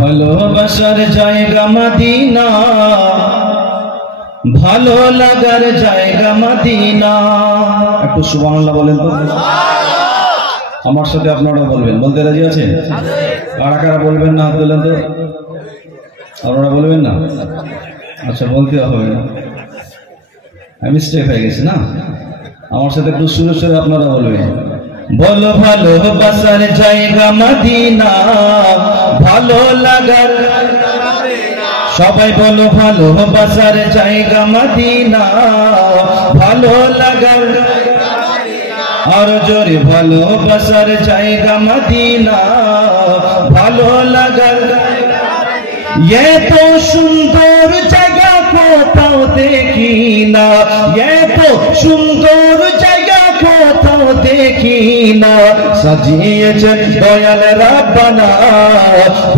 ভালোবাসার জায়গা মদিনা, ভালো লাগার জায়গা মদিনা। একটু সুবহানাল্লাহ বলেন তো। আমার সাথে আপনারা বলবেন, বলতে রাজি আছেন? কারা কারা বলবেন না হাত তোলেন তো। আপনারা বলবেন না? আচ্ছা, বলতে হবে না, মিস্টেক হয়ে গেছে না। আমার সাথে একটু সুরে সুরে আপনারা বলবেন। বলো ভালোবাসার জায়গা মদিনা, ভালো লাগার, সবাই বলো ভালোবাসার জায়গা মদিনা, ভালো লাগার, আর জোরে ভালোবাসার জায়গা মদিনা, ভালো লাগার। এত সুন্দর জায়গা কোথাও দেখি না, এত সুন্দর জায়গা কোথাও দেখি না, সাজিয়েছেন দয়াল রাব্বানা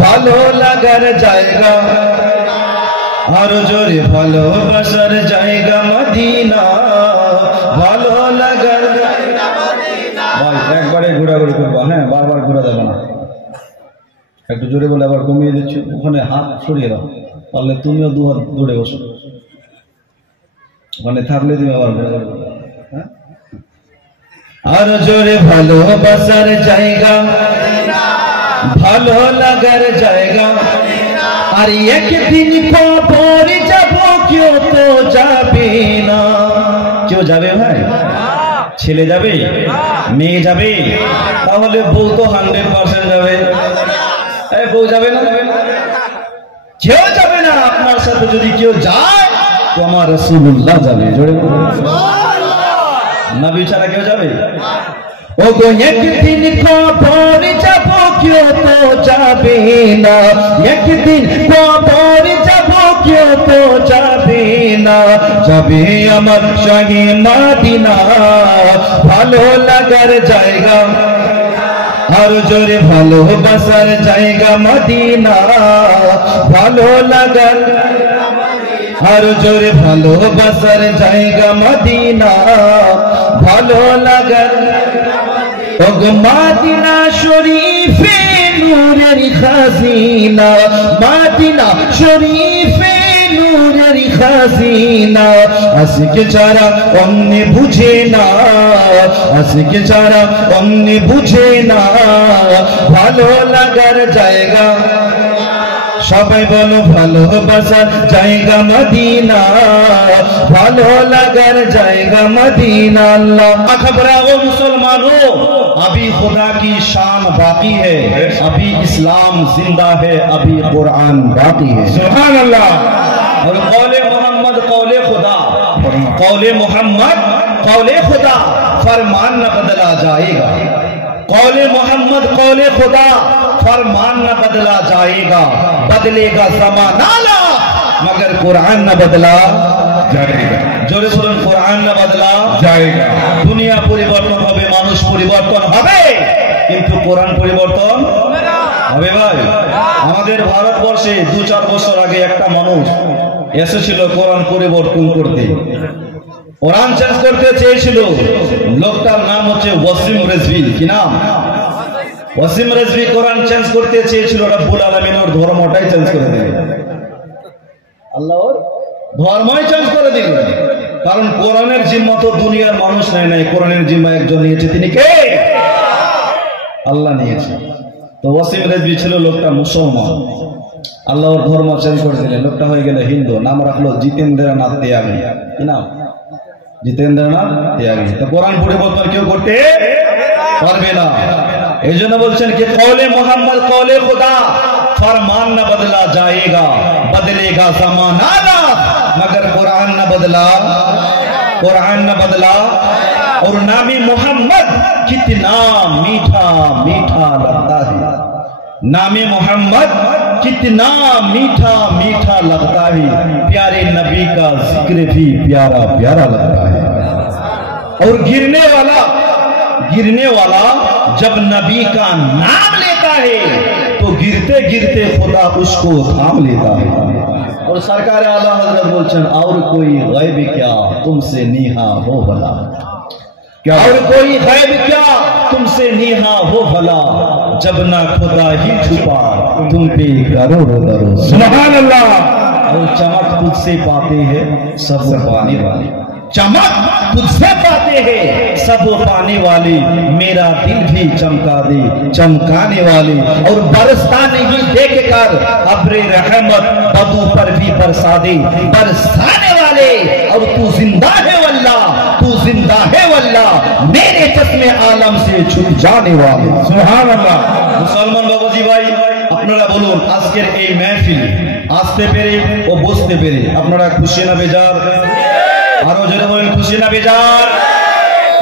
ভালো লাগার জায়গা, আর জোরে ভালোবাসার জায়গা মদিনা, ভালো লাগার। ভাই একবারে ঘোরাঘুরি করবা, হ্যাঁ, বারবার ঘোরা যাবে না। একটু জোরে বলে আবার কমিয়ে দিচ্ছি, ওখানে হাত সরিয়ে দাও, পারলে তুমিও দু হাত দূরে বসো, ওখানে থাকলে তুমি আবার। হ্যাঁ, আর জোরে ভালোবাসার জায়গা, ভালো লাগার জায়গা, আর একদিন কবর যাব, কেউ তো যাবে না। কেউ যাবে ভাই? ছেলে যাবে, মেয়ে যাবে, তাহলে বউ তো 100% যাবে। বউ যাবে না? কেউ যাবে না। আপনার সাথে যদি কেউ যায় তো আমার রাসূলুল্লাহ যাবে। জোরে নবী ছাড়া কেউ যাবে? ও গো একদিন কবর যাব, কেউ তো যাবে না, একদিন কবর যাব, কেউ তো যাবে না, যাবে আমার শাহে মদিনা ভালো লাগার জায়গা, আর জোরে ভালোবাসার জায়গা মদিনা ভালো লাগার, আর জোরে ভালোবাসার জায়গা মদিনা ভালো লাগার। ওগো মদিনা শরীফে নূরের খাজিনা, মদিনা শরীফে নূরের খাজিনা, আশিক ছাড়া অন্য বুঝে না, আশিক ছাড়া অন্য বুঝে না ভালো লাগার জায়গা। সবাই বলো ভালোবাসার জায়গা মদিনা, ভালো লাগার জায়গা মদিনা। আল্লাহ खबरा वो मुसलमान हो, अभी खुदा की शान बाकी है, अभी इस्लाम जिंदा है, अभी कुरान बाकी है। सुभान अल्लाह। और कौले मोहम्मद कौले खुदा, कौले मोहम्मद कौले खुदा, फरमान न बदला जाएगा। कौले मोहम्मद कौले खुदा, फरमान न बदला जाएगा, बदलेगा ज़माना मगर कुरान न बदला जाएगा। जोरे बोलें कुरान न बदला जाएगा। दुनिया परिवर्तन होबे, मानुष परिवर्तन होबे, किन्तु कुरान परिवर्तन হবে ভাই। আমাদের ভারতবর্ষে 2-4 বছর আগে একটা মানুষ এসেছিল কোরআন পরিবর্তন করতে, কোরআন চেঞ্জ করতে চেয়েছিল। লোকটার নাম হচ্ছে ওয়াসিম রেজভি। কি নাম? ওয়াসিম রেজভি কোরআন চেঞ্জ করতে চেয়েছিল, রব্বুল আলামিন ওর ধর্মটাই চেঞ্জ করে দিলেন। আল্লাহর ধর্মই চেঞ্জ করে দিলেন, কারণ কোরআনের জিম্মা তো দুনিয়ার মানুষ নেয় নাই, কোরআনের জিম্মা একজন নিয়েছে। তিনি কে? আল্লাহ নিয়েছে। তো ওয়াসিম রেজভি ছিল লোকটা মুসলমান, আল্লাহর ধর্ম চেঞ্জ করে দিলেন। লোকটা হয়ে গেল হিন্দু, নাম রাখলো জিতেন্দ্রনাথ ত্যাগী। কি নাম? জিতেন্দ্রনাথ ত্যাগী। তো কোরআন পরিবর্তন কেউ করতে পারবে না। এই জন্য বলছেন কি কৌলে মোহাম্মদ কৌলে খুদা, फरमान न बदला जाएगा, बदलेगा ज़माना मगर कुरान न बदला, कुरान न बदला। और नामी मोहम्मद कितना मीठा मीठा लगता है, नामी मोहम्मद कितना मीठा मीठा लगता है, प्यारे नबी का जिक्र भी प्यारा प्यारा लगता है। और गिरने वाला जब नबी का नाम लेता है तो गिरते गिरते खुदा उसको थाम लेता है। और सरकार आला हजरत बोलचन और कोई गैब क्या तुमसे नीहा हो भला, क्या और कोई गैब क्या तुमसे नीहा हो भला, जब ना खुदा ही छुपा तुम पे करोड़ों दरो सुभान अल्लाह। और चमक तुझसे पाते हैं सब पाने वाले, चमक तुझसे पाते हैं सब पाने वाले, मेरा दिल भी चमका दे चमकाने वाले। और बरसता नहीं देख कर अब्रे रहमत बदू पर भी बरसा दे बरसाने वाले। और तू जिंदा है वल्लाह, तू जिंदा है वल्लाह, मेरे चश्मे आलम से छुप जाने वाले सुभान अल्लाह। मुसलमान बाबाजी भाई আপনারা বলুন, আজকের এই মেহফিল আসতে পেরে ও বসতে পেরে আপনারা খুশি না বেজার? আরো জোরে বলেন খুশি না বেজার?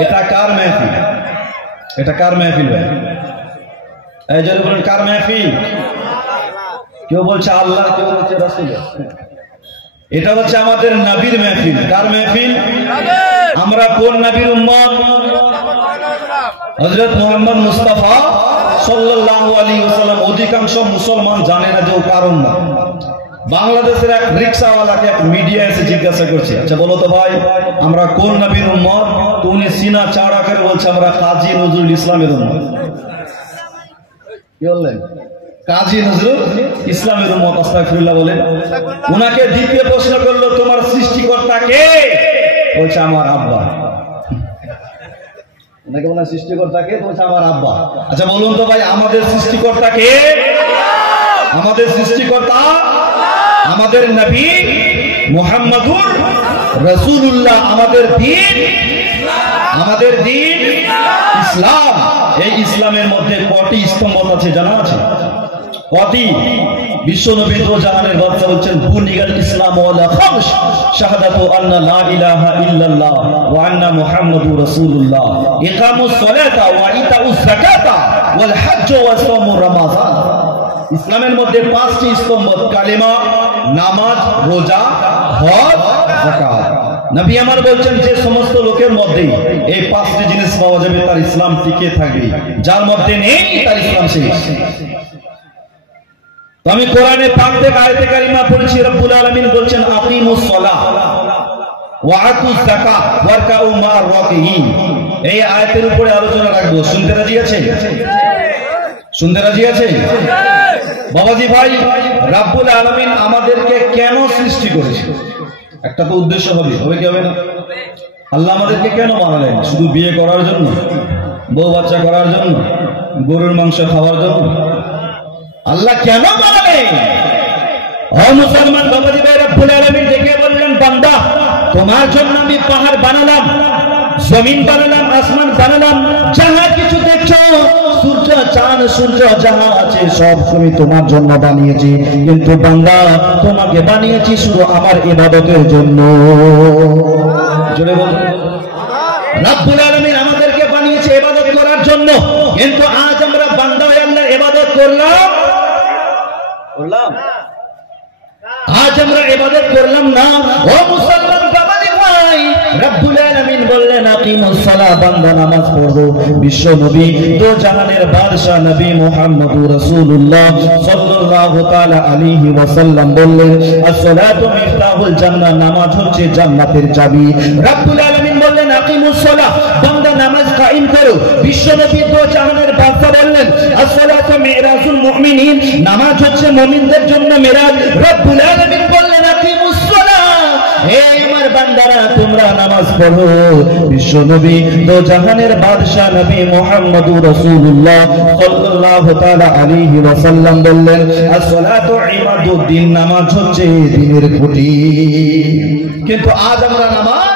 এটা কার মেহফিল? এটা কার মেহফিল ভাই? এই জোরে বলেন কার মেহফিল? কেউ বলছে আল্লাহ, কেউ বলছে রাসূল। এটা হচ্ছে আমাদের নবীর মেহফিল। কার মেহফিল? আমরা কোন নবীর উম্মত? হযরত মুহাম্মদ মুস্তাফা সাল্লাল্লাহু আলাইহি ওয়াসাল্লাম। অধিকাংশ মুসলমান জানে না যে ও কার উম্মত। বাংলাদেশের এক রিকশাওয়ালাকে এক মিডিয়া এসে জিজ্ঞাসা করছে, আচ্ছা বলো তো ভাই আমরা কোন নবীর উম্মত? তো উনি সিনা চাড়া করে বলছে আমরা কাজী নজরুল ইসলামের উম্মত। কি বললেন? কাজী নজরুল ইসলামের উম্মত। আস্তাগফিরুল্লাহ বলেন। উনাকে দ্বিতীয় প্রশ্ন করলো তোমার সৃষ্টিকর্তা কে? বলছে আমার আব্বা। উনাকে বলা সৃষ্টিকর্তা কে? বলছে আমার আব্বা। আচ্ছা বলুন তো ভাই আমাদের সৃষ্টিকর্তা কে? আমাদের সৃষ্টিকর্তা আমাদের নবী মুহাম্মদুর রাসূলুল্লাহ। আমাদের দিন ইসলাম। এই ইসলামের মধ্যে কটি স্তম্ভ আছে জানা আছে? কটি? বিশ্বনবী তো জাহানের বাদশা বলছেন বুনিয়াল ইসলাম আলা খামস শাহাদাতু আন্না লা ইলাহা ইল্লাল্লাহ ওয়া আন্না মুহাম্মাদুর রাসূলুল্লাহ ইকামুস সালাতা ওয়া ইতাউজ যাকাতা ওয়াল হজ্জ ওয়া সাওমুর রমাযান। ইসলামের মধ্যে পাঁচটি স্তম্ভ, কালেমা, নামাজ, রোজা, হজ, যাকাত। নবী আমার বলছেন যে সমস্ত লোকের মধ্যে এই পাঁচটি জিনিস পাওয়া যাবে তার ইসলাম টিকে থাকবে, যার মধ্যে নেই তার ইসলাম শেষ। তো আমি কোরআনে পাক থেকে আয়াতে কারিমা পড়েছি, রব্বুল আলামিন বলছেন আকিমুস সালাহ ওয়া আতুজ যাকাত ওয়ারকাউ মা'আর রাকিঈন। এই আয়াতের উপরে আলোচনা রাখবো। শুনতে রাজি আছেন? শুনতে রাজি আছেন? বাবাজি ভাই, রব্বুল আলামিন আমাদেরকে কেন সৃষ্টি করেছে? একটা তো উদ্দেশ্য হবে, হবে কি হবে না? আল্লাহ আমাদেরকে কেন বানালেন? শুধু বিয়ে করার জন্য, বউ বাচ্চা করার জন্য, গরুর মাংস খাওয়ার জন্য? আল্লাহ কেন বানালেন? ও মুসলমান বাবাজি ভাই, রব্বুল আলামিন ডেকে বললেন বান্দা তোমার জন্য আমি পাহাড় বানালাম, জমিন বানালাম, আসমান বানালাম, যাহা কিছু দেখছো সূর্য চাঁদ সূর্য যাহা আছে সব আমি তোমার জন্য বানিয়েছি। কিন্তু বান্দা তোমাকে বানিয়েছি শুধু আমার ইবাদতের জন্য। জোরে বলুন। রব্বুল আলামিন আমাদেরকে বানিয়েছে ইবাদত করার জন্য, কিন্তু আজ আমরা বান্দা হয়ে আল্লাহর ইবাদত করলাম? আজ আমরা ইবাদত করলাম না। ও মুসলমান বাবাজি ভাই, রব্বুল আলামিন বললেন আকিমুস সালাহ, বান্দা নামাজ পড়ো। বিশ্ব নবী দো জাহানের বাদশা নবী মুহাম্মদুর রাসূলুল্লাহ সাল্লাল্লাহু তাআলা আলাইহি ওয়াসাল্লাম বললেন as-সালাতু মিফতাহুল জান্নাহ, নামাজ হচ্ছে জান্নাতের চাবি। রব্বুল আলামিন বললেন আকিমুস সালাহ, বান্দা নামাজ কায়েম করো। বিশ্ব নবী দো জাহানের বাদশা বললেন as-সালাতু মিরাজুল মুমিনিন, নামাজ হচ্ছে মুমিনদের জন্য মিরাজ। রব্বুল আলামিন বললেন আকিমুস সালাহ, হে আমার বান্দারা তোমরা নামাজ পড়ো। বিশ্ব নবী দো জাহানের বাদশা নবী মুহাম্মদুর রাসূলুল্লাহ সাল্লাল্লাহু তাআলা আলাইহি ওয়াসাল্লাম বললেন as-সালাতু ইমাদুদ্দিন, নামাজ হচ্ছে দ্বীনের খুঁটি। কিন্তু আজ আমরা নামাজ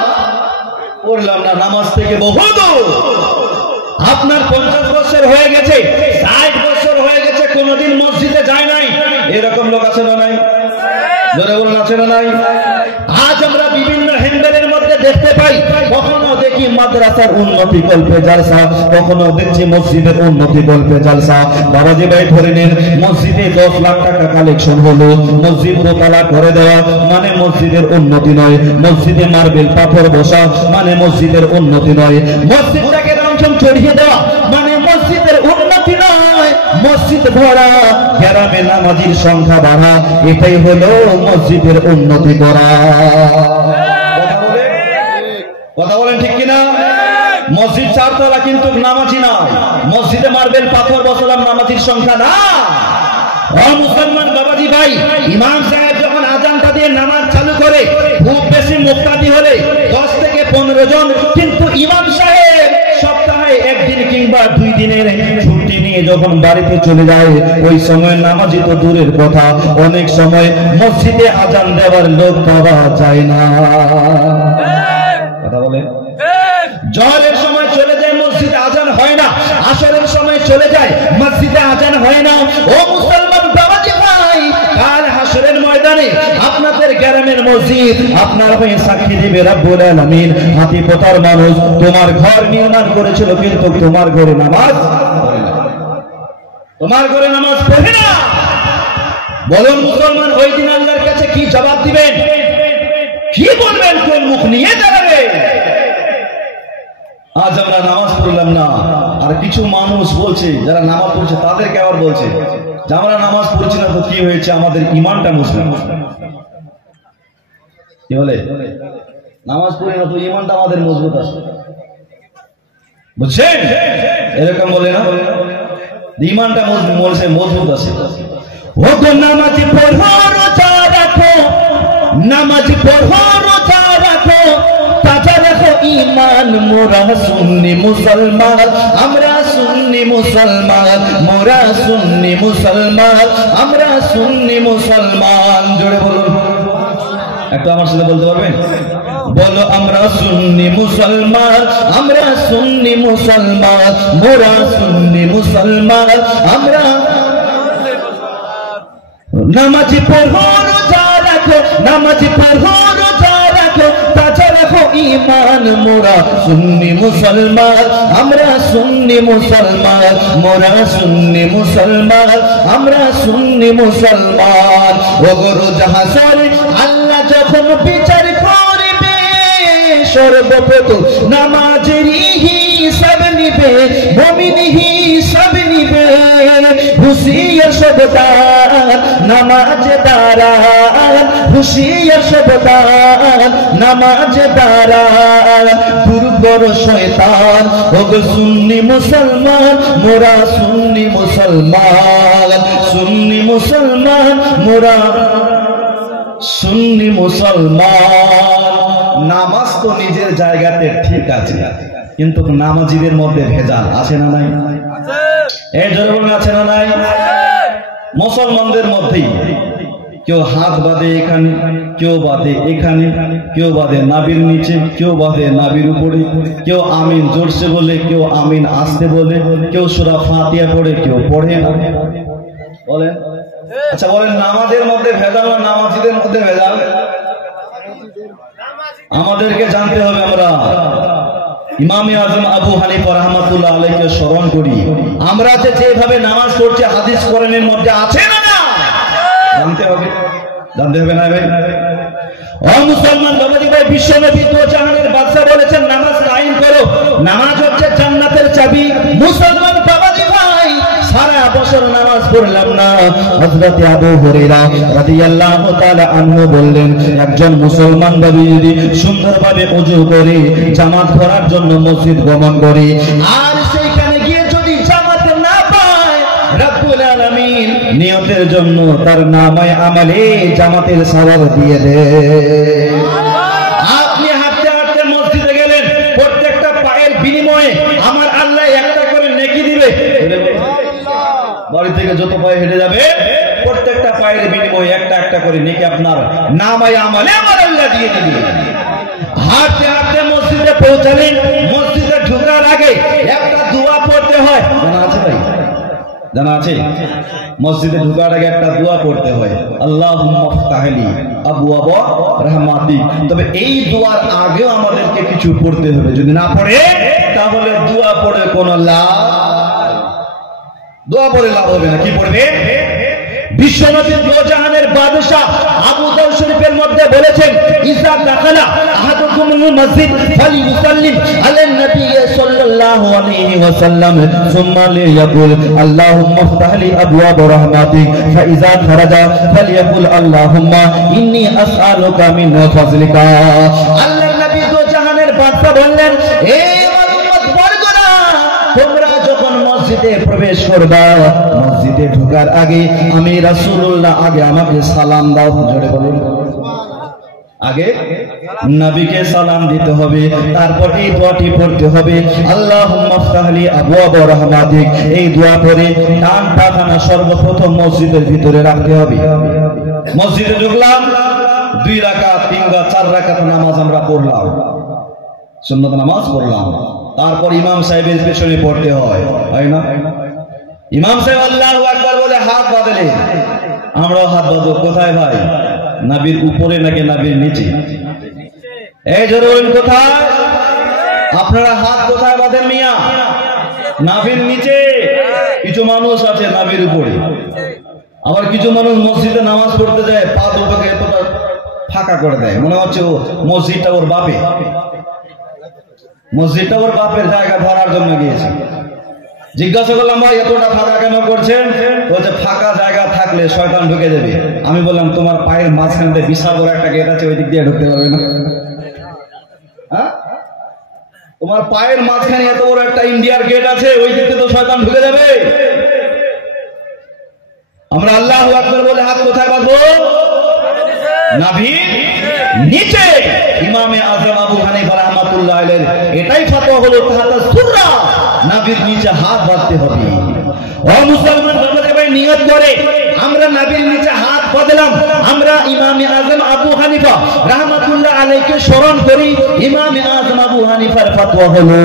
পড়লাম না, নামাজ থেকে বহু দূর। আপনার 50 বছর হয়ে গেছে, 60 বছর হয়ে গেছে, কোনোদিন মসজিদে যায় নাই, এরকম লোক আছে না নাই? জোরে বলুন আছে না নাই? আজ আমরা বিভিন্ন হ্যান্ডেলের মধ্যে দেখতে পাই, কখনো দেখি মাদ্রাসার উন্নতি কল্পে জালসা, কখনো দেখছি মসজিদের উন্নতি কল্পে জালসা। বাবাজি ভাই ধরে নেন, মসজিদে 10 লাখ টাকা কালেকশন হলো, মসজিদ দোতলা করে দেওয়া মানে মসজিদের উন্নতি নয়। মসজিদে মার্বেল পাথর বসা মানে মসজিদের উন্নতি নয়। মসজিদটাকে রংচং চড়িয়ে দেওয়া মানে মসজিদের উন্নতি নয়। মসজিদ ভরা, গ্রামে নামাজির সংখ্যা বাড়া, এটাই হলো মসজিদের উন্নতি করা। কথা বলেন ঠিক কিনা? মসজিদ 4 তলা কিন্তু নামাজি নাই। মসজিদে মার্বেল পাথর বসালাম, নামাজির সংখ্যা না। ও মুসলমান বাবাজি ভাই, ইমাম সাহেব যখন আজানটা দিয়ে নামাজ চালু করে, খুব বেশি মুক্তাদি হলে 10 থেকে 15 জন, কিন্তু ইমাম সাহেব সপ্তাহে একদিন কিংবা 2 দিনের ছুটি নিয়ে যখন বাড়িতে চলে যায়, ওই সময় নামাজি তো দূরের কথা, অনেক সময় মসজিদে আজান দেওয়ার লোক পাওয়া যায় না। কথা বলে, জোহরের সময় চলে যায় মসজিদে আজান হয় না, আসরের সময় চলে যায় মসজিদে আজান হয় না। ও মুসলমান বাবাজি ভাই, কাল হাসরের ময়দানে আপনাদের গ্রামের মসজিদ আপনার হয়ে সাক্ষী দিবে রব্বুল আলামিন। হাতি পোতার মানুষ তোমার ঘর নির্মাণ করেছিল, কিন্তু তোমার ঘরে নামাজ পড়ে না, তোমার ঘরে নামাজ পড়ে না। বলুন মুসলমান, ওই দিন আল্লাহর কাছে কি জবাব দিবেন? কি বলবেন? কোন মুখ নিয়ে দাঁড়াবেন? আজ আমরা নামাজ পড়লাম না, আর কিছু মানুষ বলছে, যারা নামাজ পড়ছে তাদেরকে আবার বলছে যে আমরা নামাজ পড়ছি না তো কি হয়েছে, আমাদের ইমানটা মুসলিম। কি বলে? নামাজ পড়ি না তো ইমানটা আমাদের মজবুত আছে, বুঝছেন? এরকম বলে না, ইমানটা মজবুত আছে। ও তো নামাজ পড়ো রোজা রাখো, নামাজ পড়ো রোজা রাখো, তাজা রাখো ঈমান। মোরা সুন্নি মুসলমান, আমরা সুন্নি মুসলমান, মোরা সুন্নি মুসলমান, আমরা সুন্নি মুসলমান। জোরে বলুন, একটু আমার সাথে বলতে পারবেন? বলো, আমরা সুন্নি মুসলমান, আমরা সুন্নি মুসলমান, মোরা সুন্নি মুসলমান, আমরা নামাজ পড়ো রোজা রাখো, নামাজ পড়ো রোজা রাখো, তাজা রাখো ঈমান। মোরা সুন্নি মুসলমান, আমরা সুন্নি মুসলমান, মোরা সুন্নি মুসলমান, আমরা সুন্নি মুসলমান। ও গরু জাহাজরে আল্লাহ যখন বিচার করবে, সর্বপ্রথম নামাজেরই হিসাব নিবে, মুমিন হিসাব নিবে। হুশিয়ার সাবধান নামাজ দাঁড়ান, হুশিয়ার সাবধান নামাজ দাঁড়ান। দুর্বল শয়তান ওগো সুন্নি মুসলমান, মোরা সুন্নি মুসলমান, সুন্নি মুসলমান, মোরা সুন্নি মুসলমান। নামাজ তো নিজের জায়গাতে ঠিক আছে, কিন্তু নামাজিদের মধ্যে ভেজাল আছে না নাই? এই জন্য আছে না নাই? মুসলমানদের মধ্যেই কেউ হাত বাঁধে এখানে, কেউ বাঁধে এখানে, কেউ বাঁধে নাভির নিচে, কেউ বাঁধে নাভির উপরে, কেউ আমিন জোরসে বলে, কেউ আমিন আস্তে বলে, কেউ সূরা ফাতিহা পড়ে, কেউ পড়ে না। বলেন, আচ্ছা বলেন, নামাজের মধ্যে ভেজাল না নামাজিদের মধ্যে ভেজাল? আমাদেরকে জানতে হবে। আমরা ইমামে আজম আবু হানিফা রাহমাতুল্লাহ আলাইহিকে স্মরণ করি। আমরা যেভাবে নামাজ পড়ছি হাদিস কোরআনের মধ্যে আছে না? না, জানতে হবে, জানতে হবে না ভাই? ও মুসলমান বাবাজি ভাই, বিশ্বনবী দো জাহানের বাদশা বলেছেন নামাজ কায়েম করো, নামাজ হচ্ছে জান্নাতের চাবি। মুসলমান বাবাজি ভাই, সারা বছর নামাজ পড়লাম না। হযরত আবু হুরায়রা রাদিয়াল্লাহু তাআলা আনহু বললেন, একজন মুসলমান ভাবে যদি সুন্দরভাবে ওযু করে জামাত করার জন্য মসজিদ গমন করে, আর সেইখানে গিয়ে যদি জামাত না পায়, রব্বুল আলামিন নিয়তের জন্য তার নামায়ে আমলে জামাতের সওয়াব দিয়ে দেয়। আপনি হাঁটতে হাঁটতে মসজিদে গেলেন, প্রত্যেকটা পায়ের বিনিময়ে আমার আল্লাহ একটা করে নেকি দিবে। বাড়ি থেকে যত পায়ে হেঁটে যাবে, প্রত্যেকটা পায়ের বিনিময়ে একটা একটা করে নেকি আপনার নামায়ে আমলে আমার আল্লাহ দিয়ে দিবে। হাঁটতে হাঁটতে মসজিদে পৌঁছালেন, মসজিদে ঢোকার আগে একটা দোয়া পড়তে হয়, জানা আছে ভাই? জানা আছে? মসজিদে ঢোকার আগে একটা দোয়া পড়তে হয়, আল্লাহুম্মা ফতাহলি আবওয়াবা রাহমাতিক। তবে এই দোয়ার আগেও আমাদেরকে কিছু পড়তে হবে, যদি না পড়ে তাহলে দোয়া পড়ে কোনো লাভ, দোয়া পড়ে লাভ হবে না। কি পড়বে? বিশ্বনবী দো জাহানের বাদশা আবু দাউদ শরীফের মধ্যে বলেছেন, ইজা দাখালা আহাদুকুমুল মসজিদ ফালিয়ুসাল্লিম আলান নবী সাল্লাল্লাহু আলাইহি ওয়াসাল্লাম সুম্মা লিয়াকুল আল্লাহুম্মা ফতাহলি আবওয়াব রাহমাতিক ফাইজা খারাজা ফালিয়াকুল আল্লাহুম্মা ইন্নী আসআলুকা মিন ফাজলিকা। আল্লাহর নবী দো জাহানের বাদশা বললেন, হে উম্মত বর্গরা, তোমরা যখন মসজিদে প্রবেশ করবা, মসজিদে ঢোকার আগে আমি রাসূলুল্লাহ আগে আমাকে সালাম দাও। জোরে বলুন, আগে নবীকে সালাম দিতে হবে, তারপর এই দোয়াটি পড়তে হবে, আল্লাহুম্মা ফতাহলি আবওয়াব রাহমাতিক। এই দোয়া পড়ে ডান পাখানা সর্বপ্রথম মসজিদের ভিতরে রাখতে হবে। মসজিদে ঢুকলাম, 2 রাকাত 3 রাকাত 4 রাকাত নামাজ আমরা পড়লাম, সুন্নাত নামাজ পড়লাম, তারপর ইমাম সাহেবের পেছনে পড়তে হয়, তাই না? ইমাম সাহেব আল্লাহু আকবার বলে হাত বাঁধলে আমরাও হাত বাঁধব। কোথায় ভাই? নবীর উপরে নাকি নবীর নিচে? এই জোরে বলুন, কোথায়? আপনারা হাত কোথায় বাঁধেন মিয়া? নবীর নিচে। কিছু মানুষ আছে নবীর উপরে, আবার কিছু মানুষ মসজিদে নামাজ পড়তে যায়, পা দুটোকে এতটা ফাঁকা করে দেয়, মনে হচ্ছে ও মসজিদটা ওর বাপে, মসজিদটা ওর বাপের জায়গা ধরার জন্য গিয়েছে। জিজ্ঞাসা করলাম, ভাই এতটা ফাঁকা কেন করছেন? বলছে ফাঁকা জায়গা থাকলে শয়তান ঢুকে যাবে। আমি বললাম, তোমার পায়ের মাঝখানে বিশাল বড় একটা গেট আছে, ওই দিক দিয়ে ঢুকতে পারবে না? হ্যাঁ, তোমার পায়ের মাঝখানে এত বড় একটা ইন্ডিয়ার গেট আছে, ওই দিক দিয়ে তো শয়তান ঢুকে যাবে। আমরা আল্লাহু আকবার বলে হাত কোথায় বাঁধবো? নাভির নিচে। ইমামে আযম আবু হানিফা রাহমাতুল্লাহ আলাইহি এটাই ফতোয়া হলো, তাহাতা সুররা, নাভির নিচে হাত বাঁধতে হবে। ও মুসলমান বাবাজি ভাই, নিয়ত করে আমরা নাভির নিচে হাত বাঁধলাম, আমরা ইমামে আযম আবু হানিফা রাহমাতুল্লাহ আলাইহিকে স্মরণ করি। ইমামে আযম আবু হানিফার ফতোয়া হলো,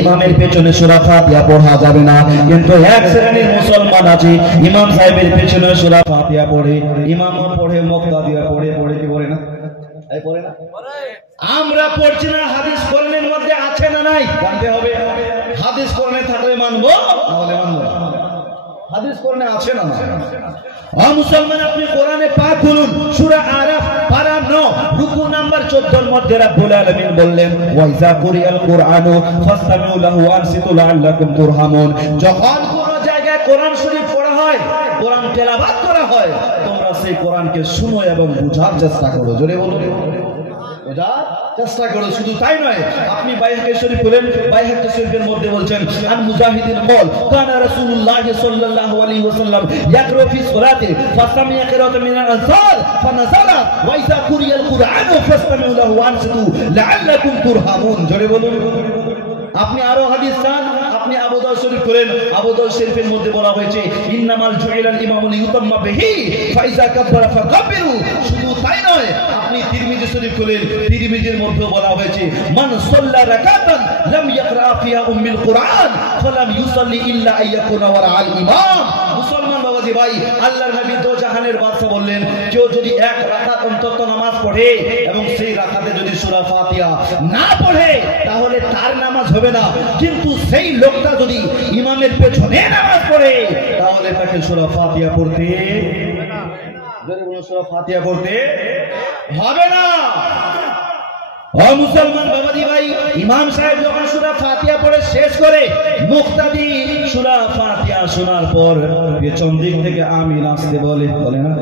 ইমামের পেছনে সূরা ফাতিহা পড়া যাবে না। কিন্তু এক শ্রেণীর মুসলমান আছে, ইমাম সাহেবের পেছনে সূরা ফাতিহা পড়ে, ইমামও পড়ে, মুক্তাদিয়া পড়ে, পড়ে কি পড়ে না? এই পড়ে না? আমরা পড়ছি না, হাদিস কোরআনের মধ্যে আছে না নাই জানতে হবে। হাদিস কোরআনে থাকলে মানবো, নাহলে মানবো না। হাদিস কোরআনে আছে না? ও মুসলমান, আপনি কোরআনে পাক খুলুন, সূরা আরাফ পারা 9 রুকু নাম্বার 14 এর মধ্যে রাব্বুল আলামিন বললেন, ওয়া ইযা কুরিয়াল কুরআনু ফাসতামিউ লাহু ওয়ানসিতু লাআল্লাকুম তুরহামুন। যখন কোন জায়গায় কোরআন শরীফ পড়া হয়, কোরআন তেলাওয়াত করা হয়, তোমরা সেই কোরআনকে শুনো এবং বুঝার চেষ্টা করো। জোরে বলুন, বুঝার চেষ্টা করো। শুধু তাই নয়, আপনি বাইহাকি শরীফ বলেন, বাইহাকি শরীফের মধ্যে বলছেন, আন মুজাহিদিন বল কানা রাসূলুল্লাহ সাল্লাল্লাহু আলাইহি ওয়াসাল্লাম ইয়াকরা ফি সালাতি ফাসামিয়া কিরাত মিনাল আনসার ফানাযালা ওয়া ইযা কুরিয়াল কুরআনু ফাসতামিউ লাহু ওয়ানসিতু লাআল্লাকুম তুরহামুন। জোরে বলুন। আপনি আরো হাদিস চান, আপনি আবু দাউদ শরীফ করেন, আবু দাউদ শরীফের মধ্যে বলা হয়েছে, ইন্নামাল জুইলাল ইমামু লিউতাম্মা বিহি ফাইজা কাব্বারা ফাকাব্বিরু। শুধু তাই নয়, আপনি তিরমিজি শরীফ করেন, তিরমিজির মধ্যে বলা হয়েছে, মান সাল্লা রাকাতান লাম ইয়াকরা ফিহা উম্মুল কুরআন ফালাম ইউসাল্লি ইল্লা আইয়াকুনা ওয়ারাআল ইমাম। মুসলমান বাবাজি ভাই, আল্লাহর নবী দো জাহানের বাদশা বললেন, কেউ যদি 1 রাকাত অন্তত নামাজ পড়ে এবং সেই রাকাতে যদি সূরা ফাতিহা না পড়ে, তাহলে তার নামাজ হবে না। কিন্তু সেই লোকটা যদি ইমামের পেছনে নামাজ পড়ে, তাহলে তাকে সূরা ফাতিহা পড়তে সূরা ফাতিহা পড়তে হবে না। ও মুসলমান বাবাজি ভাই, ইমাম সাহেব যখন সূরা ফাতিহা পড়ে শেষ করে, মুক্তাদি সূরা ফাতিহা শোনার পর পেছন দিক থেকে আমিন আসতে বলে, বলে না?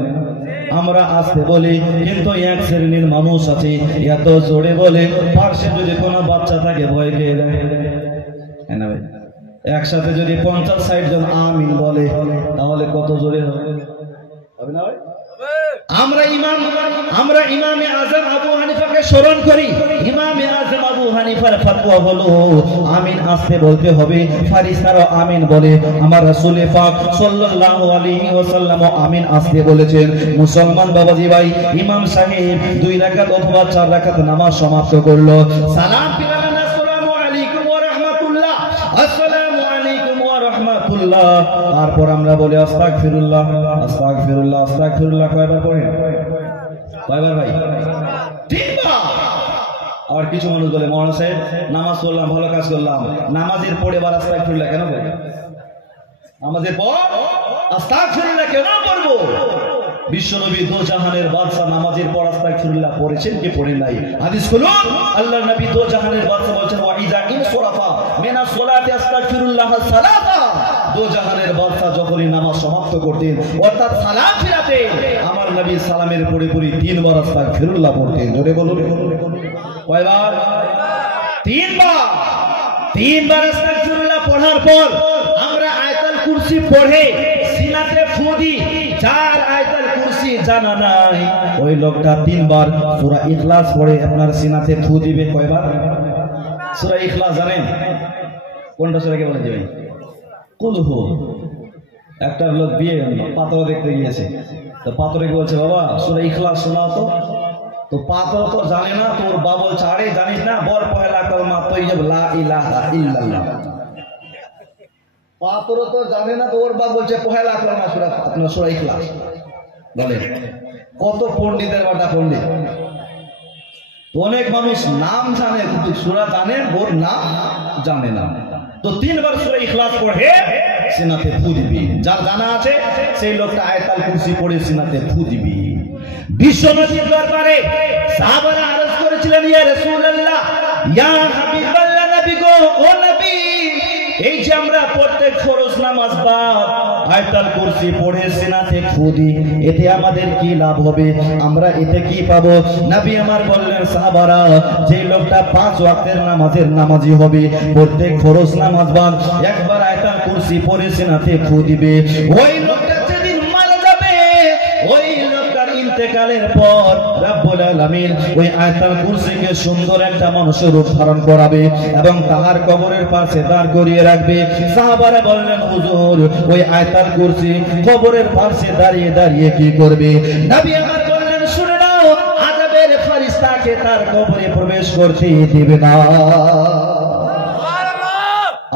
আমরা আসতে বলি, কিন্তু এক শ্রেণীর মানুষ আছে এত জোরে বলে, পাশে যদি কোনো বাচ্চা থাকে ভয় পেয়ে যায়। একসাথে যদি 50-60 জন আমিন বলে, তাহলে কত জোরে হবে না ভাই? আমরা ইমামে আযম আবু হানিফাকে স্মরণ করি। ইমামে আযম আবু হানিফার ফতোয়া হলো, আমিন আসতে বলতে হবে। ফারিস্তারা আমিন বলে, আমার রাসূল পাক সাল্লাল্লাহু আলাইহি ওয়াসাল্লাম আমিন আসতে বলেছেন। মুসলমান বাবাজি ভাই, ইমাম সাহেব 2 রাকাত অথবা 4 রাকাত নামাজ সমাপ্ত করলো, সালাম ফিরালেন, আসসালামু আলাইকুম ওয়া রাহমাতুল্লাহ, আসসালামু আলাইকুম ওয়া রাহমাতুল্লাহ। তারপর আমরা বলি আস্তাগফিরুল্লাহ, আস্তাগফিরুল্লাহ, আস্তাগফিরুল্লাহ। কয়বার পড়েন? কয়বার ভাই? 3 বার। আর কিছু মানুষ বলে, মওলানা সাহেব নামাজ পড়লাম, ভালো কাজ করলাম, নামাজের পরে বার আস্তাগফিরুল্লাহ কেন বলে? নামাজের পর আস্তাগফিরুল্লাহ কেন পড়বো? বিশ্বনবী দো জাহানের বাদশা নামাজের পর আস্তাগফিরুল্লাহ পড়েছেন কি পড়েন নাই? হাদিস খুলুন, আল্লাহর নবী দো জাহানের বাদশা বলেছেন, ওয়া ইযা ইনসরাফা মিনাস সালাতি আস্তাগফিরুল্লাহ সালাতা। দো জাহানের বাদশা যখনই নামাজ সমাপ্ত করতেন, অর্থাৎ সালাম ফিরাতেন, আমার নবী সালামের পরে পরে 3 বার আস্তাগফিরুল্লাহ পড়তেন। জোরে বলুন, কয়বার? 3 বার। 3 বার আস্তাগফিরুল্লাহ পড়ার পর আমরা আয়াতুল কুরসি পড়ে সিনাতে ফু দি, যার আয়াতুল কুরসি জানা নাই ওই লোকটা 3 বার সূরা ইখলাস পড়ে আপনার সিনাতে ফু দিবে। কয়বার? সূরা ইখলাস জানেন কোনটা সূরাকে বলে দিবেন? কুল হু। একটা লোক বিয়ে পাত্র দেখতে গিয়েছে, তো পাত্রে বলছে বাবা সূরা ইখলাস শোনাও তো। তো পাত্র তো জানে না, তোর বাবা ছাড়ে জানিস না, বল পয়লা কালমা তাইয়্যিব লা ইলাহা ইল্লাল্লাহ। পাত্র তো জানে না, তো ওর বাবা বলছে পয়লা কালমা সূরা আপনার সূরা ইখলাস বলে। কত পণ্ডিতের বাটা পণ্ডিত। অনেক মানুষ নাম জানে কিন্তু সূরা জানে, ওর নাম জানে না। তো 3 বার সূরা ইখলাস পড়ে সিনাতে ফু দিবি। যার জানা আছে সেই লোকটা আয়াতুল কুরসি পড়ে সিনাতে ফু দিবি। বিশ্বনবীর দরবারে সাহাবারা আরজ করেছিলেন, ইয়া রাসূলুল্লাহ, ইয়া হাবিবাল্লাহ, নবী গো, ও নবী, এই যে আমরা প্রত্যেক ফরজ নামাজ বাদ আয়াতুল কুরসি পড়ে সিনাতে ফু দিই, এতে আমাদের কি লাভ হবে? আমরা এতে কি পাবো? নবী আমার বললেন, সাহাবারা, যে লোকটা 5 ওয়াক্তের নামাজের নামাজি হবে, প্রত্যেক ফরজ নামাজ বাদ একবার আয়াতুল কুরসি পড়ে সিনাতে ফু দিবে, ওই লোকটা যেদিন মারা যাবে, ওই লোকটার ইন্তেকালের পর রব্বুল আলামিন ওই আয়াতুল কুরসিকে সুন্দর একটা মানুষের রূপ ধারণ করাবে এবং তাহার কবরের পাশে দাঁড় করিয়ে রাখবে। সাহাবারা বললেন, হুজুর, ওই আয়াতুল কুরসি কবরের পাশে দাঁড়িয়ে দাঁড়িয়ে কি করবে? নবী আমার বললেন, শুনে নাও, আযাবের ফেরেশতাকে তার কবরে প্রবেশ করতে দিবে না।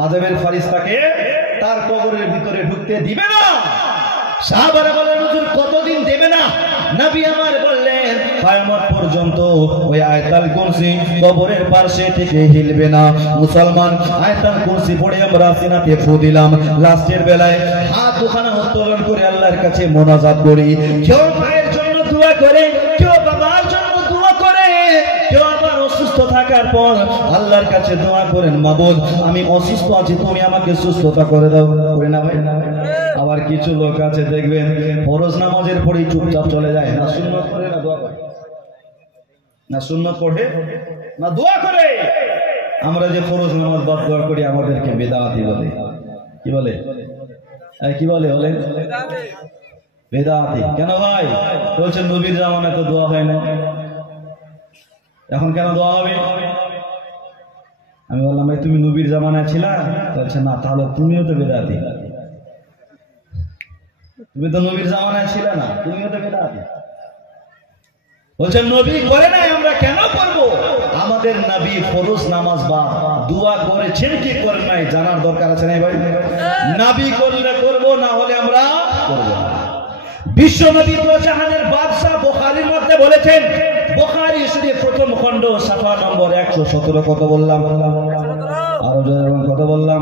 আযাবের ফেরেশতাকে তার কবরের ভিতরে ঢুকতে দিবে না। সাহাবারা বললেন, হুজুর, কতদিন দেবে না? নবী আমার বললেন, কিয়ামত পর্যন্ত ওই আয়াতুল কুরসি কবরের পাশে থেকে হিলবে না। মুসলমান, আয়াতুল কুরসি পড়ে আমরা সিনাতে ফু দিলাম, লাস্টের বেলায় হাত দুখানা উত্তোলন করে আল্লাহর কাছে মোনাজাত করি। কেউ মায়ের জন্য দোয়া করে, কেউ বাবার জন্য দোয়া করে, কেউ আবার অসুস্থ থাকার পর আল্লাহর কাছে দোয়া করেন, মাবুদ, আমি অসুস্থ আছি, তুমি আমাকে সুস্থতা করে দাও। করে না ভাই? আবার কিছু লোক আছে দেখবেন ফরজ নামাজের পরেই চুপচাপ চলে যায়, না সুন্নত পড়ে না দোয়া করে, না সুন্নত পড়ে না দোয়া করে। আমরা যে ফরজ নামাজ বাদ দোয়া করি আমাদেরকে বেদাতি বলে। কি বলে? কি বলে? বলে বেদাতি। কেন ভাই? বলছে নবীর জামানায় তো দোয়া হয় না, এখন কেন দোয়া হবে? আমি বললাম, ভাই তুমি নবীর জামানায় ছিলা? বলছে না, তাহলে তুমিও তো বেদাতি। তুমি তো নবীর জামানায় ছিলে না, তুমিও তো বেদাতি। বলছে নবী করে নাই, আমরা কেন করব? আমাদের নবী ফরজ নামাজ বা দোয়া করেছেন কি করেন নাই জানার দরকার আছে না ভাই? নবী করলে করব, না হলে আমরা করব না। বিশ্ব নবী তো জাহানের বাদশা বুখারীর মধ্যে বলেছেন, বুখারী শরীফ প্রথম খণ্ড সাফা নম্বর 117, কত বললাম? আরো কত বললাম?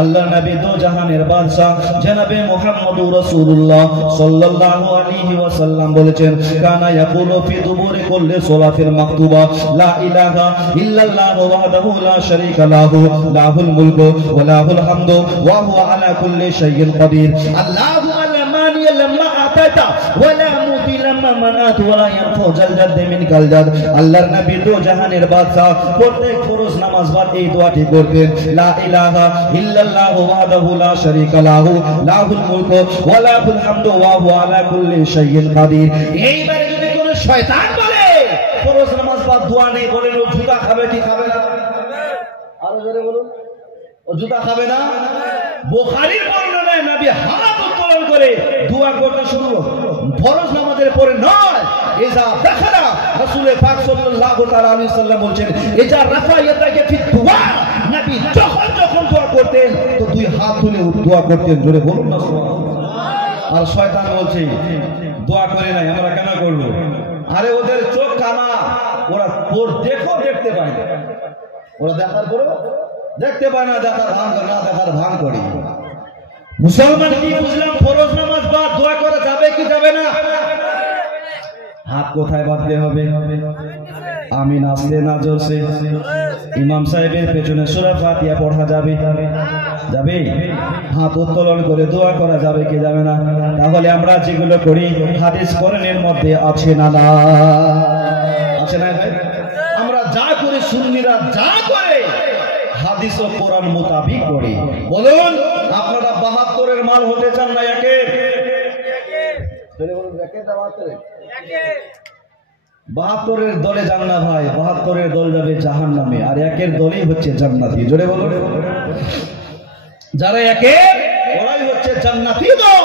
আল্লাহ নবী দো জাহানের বাদশা জনাবে মুহাম্মদুর রাসূলুল্লাহ সাল্লাল্লাহু আলাইহি ওয়াসাল্লাম বলেছেন, কানা ইয়াকুলু ফি দুবুরি কুল্লি সালাতিল মাকতুবা লা ইলাহা ইল্লাল্লাহু ওয়াহদাহু লা শারীকা লাহু লাহুল মুলকু ওয়া লাহুল হামদু ওয়া হুয়া আলা কুল্লি শাইইন কাদির। আল্লাহু আলামানি লাম্মা আতাতা ওয়া লা মুদিলা মানাত ওয়া লা ইয়ানফু জালজাদ মিনকাল জাদ। আল্লাহর নবী দো জাহানের বাদশা প্রত্যেক ফরজ নামাজ বাদ এই দোয়াটি করতেন, লা ইলাহা ইল্লাল্লাহু ওয়াহদাহু লা শারীকা লাহু লাহুল মুলকু ওয়া লাহুল হামদু ওয়া হুয়া আলা কুল্লি শাইইন কাদির। এইবারে যদি কোন শয়তান বলে ফরজ নামাজ বাদ দোয়া নেই, বলেন ও জুতা খাবে কি খাবে না? আরো জোরে বলুন, ও জুতা খাবে না? বুখারীর বর্ণনায় নবী হাত উত্তোলন করে দোয়া করতে শুরু ফরজ নামাজের পরে নয়, ইজা দাখালা রাসূল পাক সাল্লাল্লাহু তাআলা আলাইহি সাল্লাম বলেন, ইজা রাফা ইয়াদাকে ফি দুআ, নবী যখন যখন দোয়া করতেন তো দুই হাত তুলে দোয়া করতেন। জোরে বলুন না সুবহানাল্লাহ। আর শয়তান বলছে দোয়া করে নাই, আমরা কেন করব? আরে ওদের চোখ কানা, ওরা দেখতে পায় না, ওরা দেখার পরে দেখতে পায় না, দেখার ভান করে না, দেখার ভান করে। মুসলমান কি বুঝলাম, ফরজ নামাজ বাদ দোয়া করা যাবে কি যাবে না? হাত কোথায় বাঁধতে হবে? আমিন আসলে না জোরসে ইমাম সাহেবের পেছনে সূরা ফাতিহা পড়া যাবে? যাবে। হাত উত্তোলন করে দোয়া করা যাবে কি যাবে না? তাহলে আমরা যেগুলো করি হাদিস কোরআনের মধ্যে আছে না? না আছে না? আমরা যা করে সুন্নিরা যা করে হাদিস হাদিস ও কোরআন মোতাবিক করি। বলুন আপনারা 72-এর মাল হতে চান না একের? 72-এর দলে যান না ভাই, 72-এর দল যাবে জাহান্নামে, আর একের দলই হচ্ছে জান্নাতি। জোরে বলুন, যারা একের ওরাই হচ্ছে জান্নাতি দল।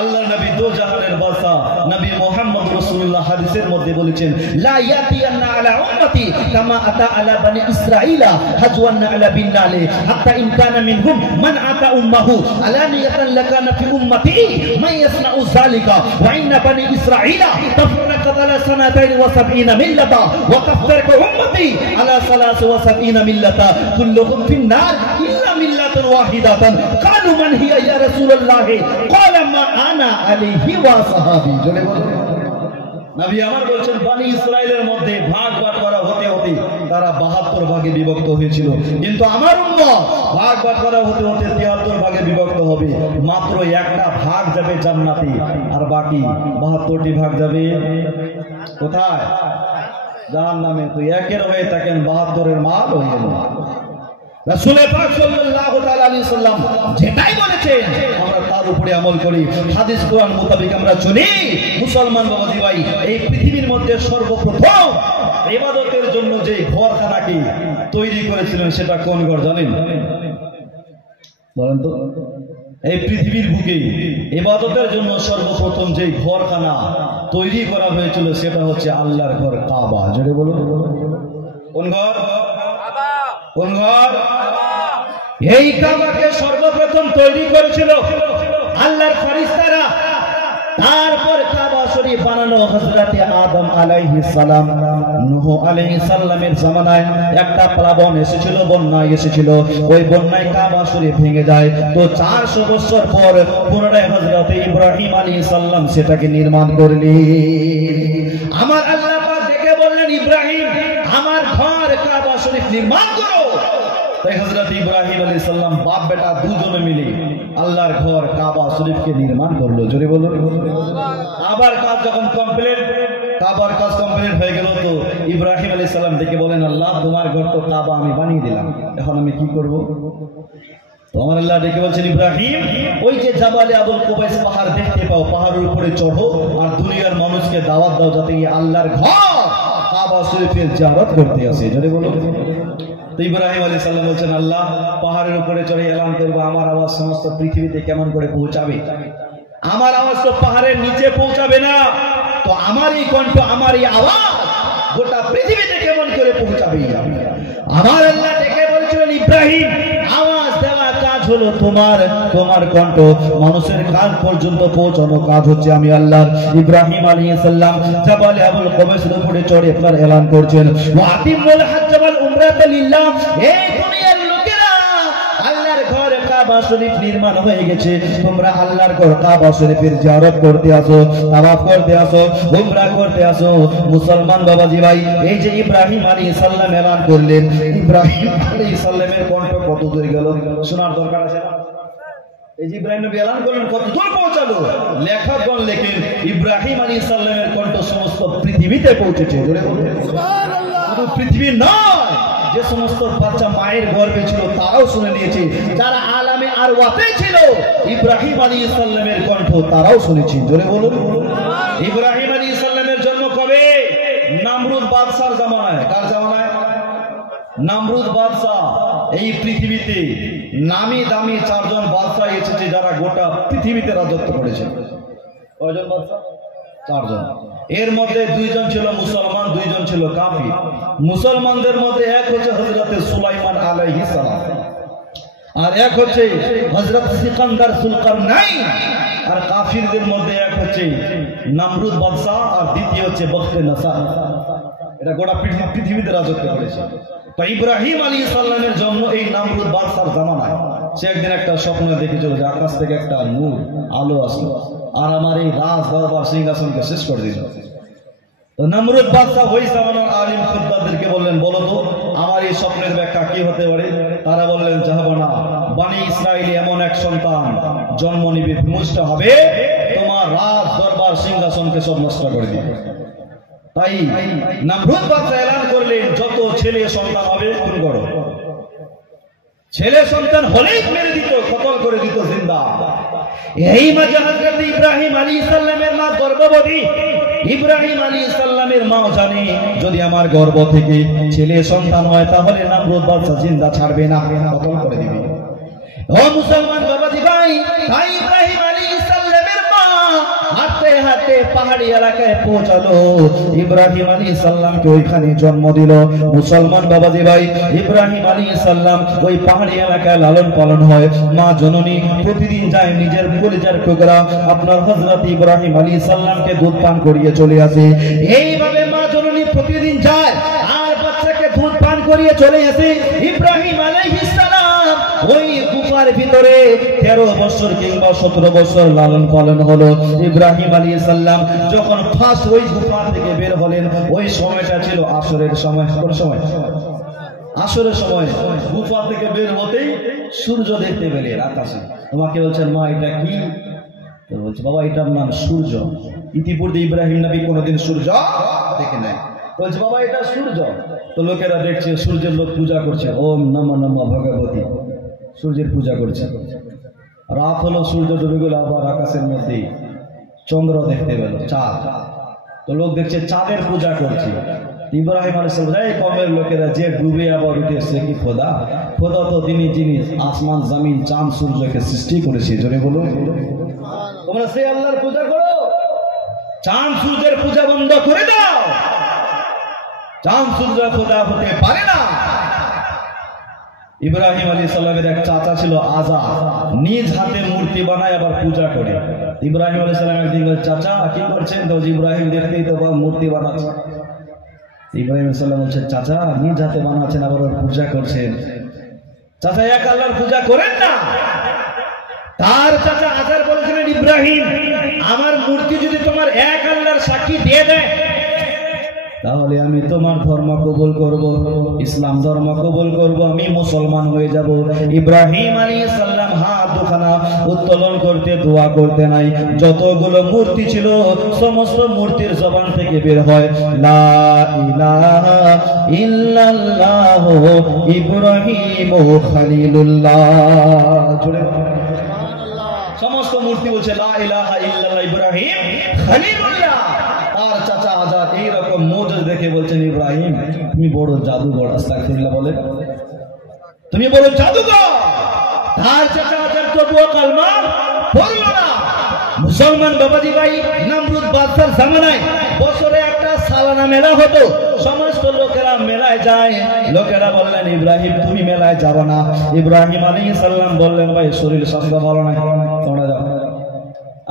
আল্লাহ নবী দো জাহানের বাদশা নবী মুহাম্মদ রাসূলুল্লাহ হাদিসের মধ্যে বলেছেন, লা ইয়াতিয়ান্না আলা উম্মতি কামা আতা আলা বনি ইসরাঈলা হাজওয়ান আলা বিন্নালি হাত্তা ইন কানা মিনহুম মান আতা উম্মাহু আলানিয়াতান লাকানা ফি উম্মতি মান ইয়াসনাউ যালিকা ওয়া ইন্না বনি ইসরাঈলা তাফরাকাত আলা সানাতাইন ওয়া সাবঈনা মিল্লাতা ওয়া তাফরাকা উম্মতি আলা 73 মিল্লাতা কুল্লুহুম ফিন নার ইল্লা মিল্লাতান ওয়াহিদাতান ক্বালু মান হিয়া ইয়া রাসূলুল্লাহ ক্বালা মা আনা আলাইহি ওয়া সাহাবী। জোরে বলুন, নবী আমার বলছেন বনি ইসরাইলের মধ্যে ভাগ বাটোয়ারা হতে হতে তারা 72 ভাগে বিভক্ত হয়েছিল, কিন্তু আমার উম্মত ভাগ বাটোয়ারা হতে হতে 73 ভাগে বিভক্ত হবে। মাত্র একটা ভাগ যাবে জান্নাতে, আর বাকি 72টি ভাগ যাবে কোথায়? জাহান্নামে। তো একের হয়ে থাকেন 72-এর মাল হয়ে গেল। রাসূল পাক সাল্লাল্লাহু তাআলা আলাইহি সাল্লাম যেটাই বলেছেন আমরা তার উপরে আমল করি, হাদিস কোরআন মোতাবেক আমরা চলি। মুসলমান বাবাজি ভাই, এই পৃথিবীর মধ্যে সর্বপ্রথম ইবাদতের জন্য যে ঘরখানাকে তৈরি করেছিলেন সেটা কোন ঘর জানেন? বলেন তো। এই পৃথিবীর বুকে ইবাদতের জন্য সর্বপ্রথম যে ঘরখানা তৈরি করা হয়েছিল সেটা হচ্ছে আল্লাহর ঘর কাবা। জোরে বলুন, কোন ঘর? কোন ঘর? এই কাবাকে সর্বপ্রথম তৈরি করেছিল আল্লাহর ফেরেশতারা। তারপর কাবা শরীফ বানানো হযরতে আদম আলাইহিস সালাম, নূহ আলাইহিস সালামের জামানায় একটা প্লাবন এসেছিল, বন্যা এসেছিল। ওই বন্যায় কাবা শরীফ ভেঙে যায়। তো 400 বছর পর পুনরায় হযরতে ইব্রাহিম আলাইহিস সালাম সেটাকে নির্মাণ করলেন। আমার আল্লাহ পাক ডেকে বললেন, ইব্রাহিম আমার ঘর কাবা শরীফ নির্মাণ করো। তাই হযরত ইব্রাহিম আলাইহিস সালাম বাপ বেটা দুজনে মিলে আল্লাহর ঘর কাবা শরীফকে নির্মাণ করলো। জোরে বলুন। আবার কাজ যখন কমপ্লিট, কাবার কাজ কমপ্লিট হয়ে গেল, তো ইব্রাহিম আলাইহিস সালাম ডেকে বলেন, আল্লাহ তোমার ঘর তো কাবা আমি বানিয়ে দিলাম, এখন আমি কি করব? তো আমার আল্লাহ ডেকে বলছেন, ইব্রাহিম ওই যে জাবালে আবুল কুবাইস পাহাড় দেখতে পাও, পাহাড়ের উপরে চড়ো আর দুনিয়ার মানুষকে দাওয়াত দাও যাতে আল্লাহর ঘর কাবা শরীফের জিয়ারত করতে আসে। জোরে বলুন। তো ইব্রাহিম আলাইহিস সালাম বলছেন, আল্লাহ পাহাড়ের উপরে চড়ে এলান করবো, আমার আওয়াজ সমস্ত পৃথিবীতে কেমন করে পৌঁছাবে? আমার আওয়াজ তো পাহাড়ের নিচে পৌঁছাবে না, তো আমার এই কণ্ঠ, আমার এই আওয়াজ গোটা পৃথিবীতে কেমন করে পৌঁছাবে? আমার আল্লাহ ডেকে বলেছিলেন, ইব্রাহিম আওয়াজ দেওয়া কাজ হলো তোমার, তোমার কণ্ঠ মানুষের কান পর্যন্ত পৌঁছানো কাজ হচ্ছে আমি আল্লাহর। ইব্রাহিম আলাইহিস সালাম জাবালে আবুল কুবাইসের উপরে চড়ে আপনার এলান করছেন, ওয়া আতিমুল হজ্জ ওয়াল উমরাতা লিল্লাহ। এই দুনিয়ার লোকেরা, আল্লাহর ঘর কাবা শরীফ নির্মাণ হয়ে গেছে, তোমরা আল্লাহর ঘর কাবা শরীফের জিয়ারত করতে আসো, তাওয়াফ করতে আসো, উমরা করতে আসো। মুসলমান বাবাজি ভাই, এই যে ইব্রাহিম আলাইহিস সালাম এলান করলেন, ইব্রাহিম আলাইহিস সালামের কণ্ঠ কত দূর গেল শোনার দরকার আছে না? এই যে ইব্রাহিম নবী এলান করলেন কত দূর পৌঁছালো? লেখকগণ লেখেন ইব্রাহিম আলাইহিস সালামের কণ্ঠ সমস্ত পৃথিবীতে পৌঁছেছে। সুবহানাল্লাহ। শুধু পৃথিবী নয়, যে সমস্ত বাচ্চা মায়ের গর্ভে ছিল তারাও শুনে নিয়েছে, যারা আলামে আরওয়াতে ছিল ইব্রাহিম আলাইহিস সালামের কণ্ঠ তারাও শুনেছে। জোরে বলুন। ইব্রাহিম আলাইহিস সালামের জন্ম কবে? নামরুদ বাদশার জামানায়। কার জামানায়? নামরুদ বাদশা। এই পৃথিবীতে নামি দামি 4 জন বাদশা এসেছে যারা গোটা পৃথিবীতে রাজত্ব করেছে। কয়জন বাদশা? 4 জন। এর মধ্যে 2 জন ছিল মুসলমান, 2 জন ছিল কাফির। মুসলমানদের মধ্যে এক হচ্ছে হযরতে সুলাইমান আলাইহিস সালাম, আর এক হচ্ছে হযরত সিকান্দার যুলকারনাইন। আর কাফিরদের মধ্যে এক হচ্ছে নামরুদ বাদশা, আর দ্বিতীয় হচ্ছে বখতে নাসার। এটা গোটা পৃথিবীতে রাজত্ব করেছে। তো ইব্রাহিম আলাইহিস সালামের জন্ম এই নামরুদ বাদশার জামানায়। সে একদিন একটা স্বপ্ন দেখেছিল যে আকাশ থেকে একটা নূর আলো আসলো আর আমার এই রাজ দরবার সিংহাসনকে শেষ করে দিল। তো নামরুদ বাদশা ওই জামানার আলিম খুদ্দাদেরকে বললেন, বলো তো আমার এই স্বপ্নের ব্যাখ্যা কি হতে পারে? তারা বললেন, জাহাবানা বনি ইসরাইল এমন এক সন্তান জন্ম নিবে, বিনষ্ট হবে, তোমার রাজ দরবার সিংহাসনকে সব নষ্ট করে দিবে। তাই নামরুদ বাদশা এলান করলেন, যত ছেলে সন্তান হবে খুন করো। ছেলে সন্তান হলেই মেরে দিত, কতল করে দিত জিন্দা। এই মাঝে হযরত ইব্রাহিম আলাইহিস সালামের মা গর্ভবতী। ইব্রাহিম আলাইহিস সালামের মা জানে যদি আমার গর্ভ থেকে ছেলে সন্তান হয় তাহলে নমরুদ বাদশা জিন্দা ছাড়বে না, কতল করে দিবে। ও মুসলমান বাবাজি ভাই, তাই ইব্রাহিম আলাইহিস সালামের মা হাঁটতে হাঁটতে পাহাড়ি এলাকায় পৌঁছালো, ইব্রাহিম আলাইহিস সালামকে ওইখানে জন্ম দিল। মুসলমান বাবাজি ভাই, ইব্রাহিম আলাইহিস সালাম ওই পাহাড়ি এলাকায় লালন পালন হয়। মা জননী প্রতিদিন যায় নিজের কলিজার টুকরা আপনার হযরত ইব্রাহিম আলাইহিস সালামকে দুধ পান করিয়ে চলে আসে। এইভাবে মা জননী প্রতিদিন যায় আর বাচ্চাকে দুধ পান করিয়ে চলে আসে। ইব্রাহিম আলাইহিস সালাম ওই গুফার ভিতরে 13 বছর কিংবা 17 বছর লালন পালন হলো। ইব্রাহিম আলাইহিস সালাম যখন ফার্স্ট ওই গুফা থেকে বের হলেন, ওই সময়টা ছিল আসরের সময়। কোন সময়? আসরের সময়। গুফা থেকে বের হতেই সূর্য দেখতে পেলেন আকাশে। তোমাকে বলছেন মা এটা কি? তো বলছে বাবা এটার নাম সূর্য। ইতিপূর্বে ইব্রাহিম নবী কোনোদিন সূর্য দেখে নাই। বলছে বাবা এটা সূর্য। তো লোকেরা দেখছে সূর্যের লোক পূজা করছে, ওম নমঃ নমঃ ভগবতী, সূর্যের পূজা করছে। রাত হলো, সূর্য ডুবে গেল, আবার আকাশের মধ্যে চন্দ্র দেখতে পেল, চাঁদ। তো লোক দেখছে চাঁদের পূজা করছে। ইব্রাহিম আলাইহিস সালাম এই কওমের লোকেরা যে ডুবে আবার উঠে সে কি খোদা? খোদা তো তিনি যিনি আসমান জমিন চাঁদ সূর্যকে সৃষ্টি করেছে। জোরে বলো তোমরা সেই আল্লাহর পূজা করো, চাঁদ সূর্যের পূজা বন্ধ করে দাও। চাঁদ সূর্য খোদা হতে পারে না। ইব্রাহিম আলাইহিস সালামের এক চাচা ছিল আজা, নিজ হাতে মূর্তি বানায় আবার পূজা করে। ইব্রাহিম আলাইহিস সালাম একদিন বলে চাচা কি করছেন? তো ইব্রাহিম দেখতেই তো মূর্তি বানাচ্ছে। ইব্রাহিম আলাইহিস সালাম বলছে চাচা নিজ হাতে বানাচ্ছেন আবার পূজা করছেন, চাচা এক আল্লাহর পূজা করেন না। তার চাচা আজার বলেছিলেন ইব্রাহিম আমার মূর্তি যদি তোমার এক আল্লাহর সাক্ষী দিয়ে দেয় তাহলে আমি তোমার ধর্ম কবুল করব, ইসলাম ধর্ম কবুল করব, আমি মুসলমান হয়ে যাব। ইব্রাহিম আলাইহিস সালাম হাত দুখানা উত্তোলন করতে দোয়া করতে নাই। যতগুলো মূর্তি ছিল সমস্ত মূর্তির জবান থেকে বের হয় লা ইলাহা ইল্লাল্লাহ ইব্রাহিম খলিলুল্লাহ। সমস্ত মূর্তি বলছে লা ইলাহা ইল্লাল্লাহ ইব্রাহিম খলিলুল্লাহ। আর চাচা আজাদ এইরকম মৌজুদ দেখে বলছেন ইব্রাহিম তুমি বড় জাদুঘর। আস্তাগফিরুল্লাহ বলে তুমি বড় জাদুঘর। আর চাচা আজাদ তবুও কালমা পড়লো না। মুসলমান বাবাজি ভাই, নমরুদ বাদশার জামানায় বছরে একটা সালানা মেলা হতো। সমস্ত লোকেরা মেলায় যায়। লোকেরা বললেন ইব্রাহিম তুমি মেলায় যাবে না। ইব্রাহিম আলাইহিস সালাম বললেন ভাই শরীর স্বাস্থ্য ভালো নাই, তোমরা যাও।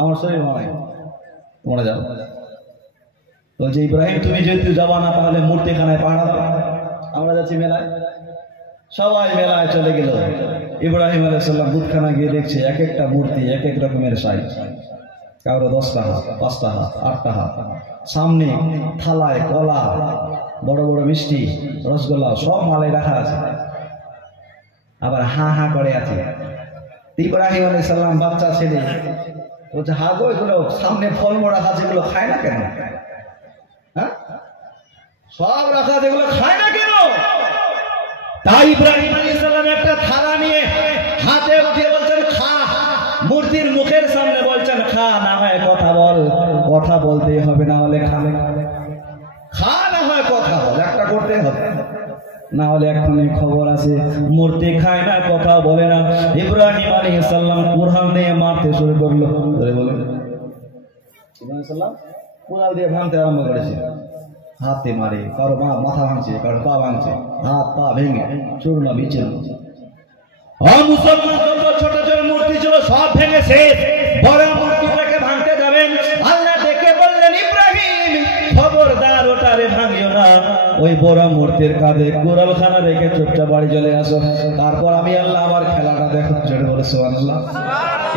আমার শরীর ভালো নাই, তোমরা যাও। বলছে ইব্রাহিম তুমি যেহেতু যাবা না তাহলে মূর্তিখানায় পাহারা দাও, আমরা যাচ্ছি মেলায়। সবাই মেলায় চলে গেল। ইব্রাহিম আলাইহিস সালাম বুতখানা গিয়ে দেখছে এক একটা মূর্তি এক এক রকমের সাইজ, কারো 10টা হাত, 5টা হাত, 8টা হাত। সামনে থালায় কলা, বড় বড় মিষ্টি, রসগোল্লা সব মালে রাখা আছে, আবার হা হা করে আছে। ইব্রাহিম আলাইহিস সালাম বাচ্চা ছেলে বলছে হা গো এগুলো সামনে ফলমূল রাখা আছে, এগুলো খায় না কেন? হ্যাঁ সব রাখা আছে, এগুলো খায় না কেন? তাই ইব্রাহিম আলাইহিস সালাম একটা থালা নিয়ে হাতে উঠিয়ে বলছেন খা। মূর্তির মুখের সামনে বলছেন খা, না হয় কথা বল। কথা বলতে হবে, না হলে খাবে। খা না হয় কথা বল, একটা করতে হবে, না হলে এখনই খবর আছে মূর্তি খায় না কথা বলে না। ইব্রাহিম আলাইহিস সালাম কুরআন দিয়ে মারতে শুরু করলো। বলেন ইব্রাহিম সালাম কুরআন দিয়ে ভাঙতে আরম্ভ করেছে। হাতে মারে, কারো মাথা ভাঙছে, কারো পা ভাঙছে, হাত পা ভেঙে চূর্ণ বিচূর্ণ। মুসলমান যত ছোট ছোট মূর্তি ছিল সব ভেঙেছে। বড় মূর্তিটাকে ভাঙতে যাবেন, আল্লাহ দেখে বললেন ইব্রাহিম খবরদার ওটারে ভাঙিও না। ওই বড় মূর্তির কাঁধে কুড়ালখানা রেখে চুপচাপ বাড়ি চলে আসো, তারপর আমি আল্লাহ আমার খেলাটা দেখো। জোরে বলে সুবহানাল্লাহ।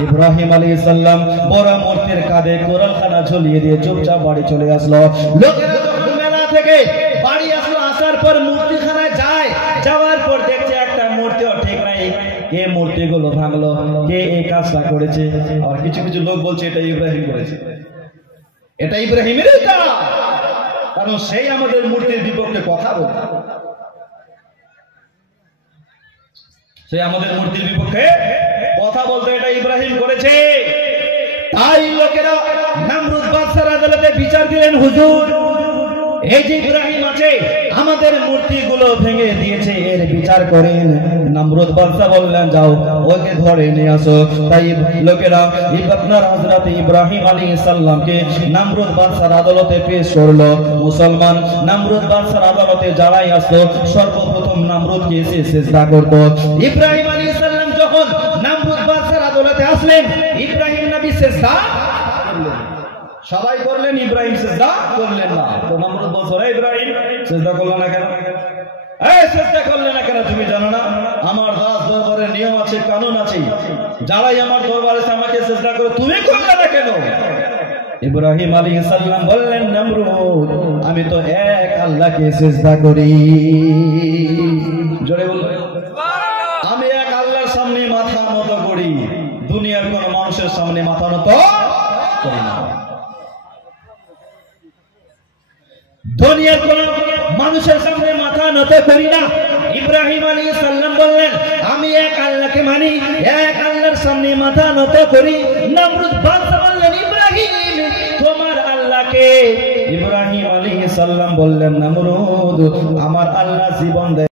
ইব্রাহিম আলাইহিস সালাম বড় মূর্তির কাঁধে কুড়ালখানা ঝুলিয়ে দিয়ে চুপচাপ বাড়ি চলে আসলো। লোকেরা যখন মেলা থেকে বাড়ি আসলো, আসার পর মূর্তিখানায় যায়, যাওয়ার পর দেখছে একটা মূর্তিও ঠিক নাই। কে মূর্তিগুলো ভাঙলো, কে এই কাজটা করেছে? আর কিছু কিছু লোক বলছে এটা ইব্রাহিম করেছে, এটা ইব্রাহিমেরই কাজ, কারণ সেই আমাদের মূর্তির বিপক্ষে কথা বলতো। সে আমাদের মূর্তির বিপক্ষে কথা বলতে এটা ইব্রাহিম করেছে। তাই লোকেরা নমরুদ বাদশার আদালতে বিচার দিলেন, হুজুর এই যে ইব্রাহিম আছে আমাদের মূর্তিগুলো ভেঙে দিয়েছে, এর বিচার করেন। নমরুদ বাদশা বললেন, যাও ওকে ধরে নিয়ে আসো। তাই লোকেরা আপনার হযরত ইব্রাহিম আলাইহিস সালামকে নমরুদ বাদশার আদালতে পেশ করলো। মুসলমান নমরুদ বাদশার আদালতে যারাই আসতো সর্বপ্রথম নমরুদকে এসে সিজদা করত। ইব্রাহিম আলাইহিস সালাম যখন নমরুদ বাদশার আদালতে আসলেন, ইব্রাহিম নবী সিজদা করলেন। সবাই করলেন, ইব্রাহিম সিজদা করলেন না। তো নমরুদ বলছে, ইব্রাহিম সিজদা করলে না কেন? এই সিজদা করলে না কেন? তুমি জানো না আমার রাজ দরবারের নিয়ম আছে, কানুন আছে, যারাই আমার দরবারে এসে আমাকে সিজদা করে, তুমি করলে না কেন? ইব্রাহিম আলাইহিস সালাম বললেন, নমরুদ আমি তো এক আল্লাহকে সিজদা করি। জোরে বলুন সুবহানাল্লাহ। আমি এক আল্লাহর সামনে মাথা নত করি, দুনিয়ার কোন মানুষের সামনে মাথা নত করি না। দুনিয়ার কোন মানুষের সামনে মাথা নত করি না। ইব্রাহিম আলাইহিস সালাম বললেন, আমি এক আল্লাহকে মানি, এক আল্লাহর সামনে মাথা নত করি। নমরুদ বাদশা বললেন, ইব্রাহিম তোমার আল্লাহকে? ইব্রাহিম আলাইহিস সালাম বললেন, নমরুদ আমার আল্লাহ জীবন দেয়।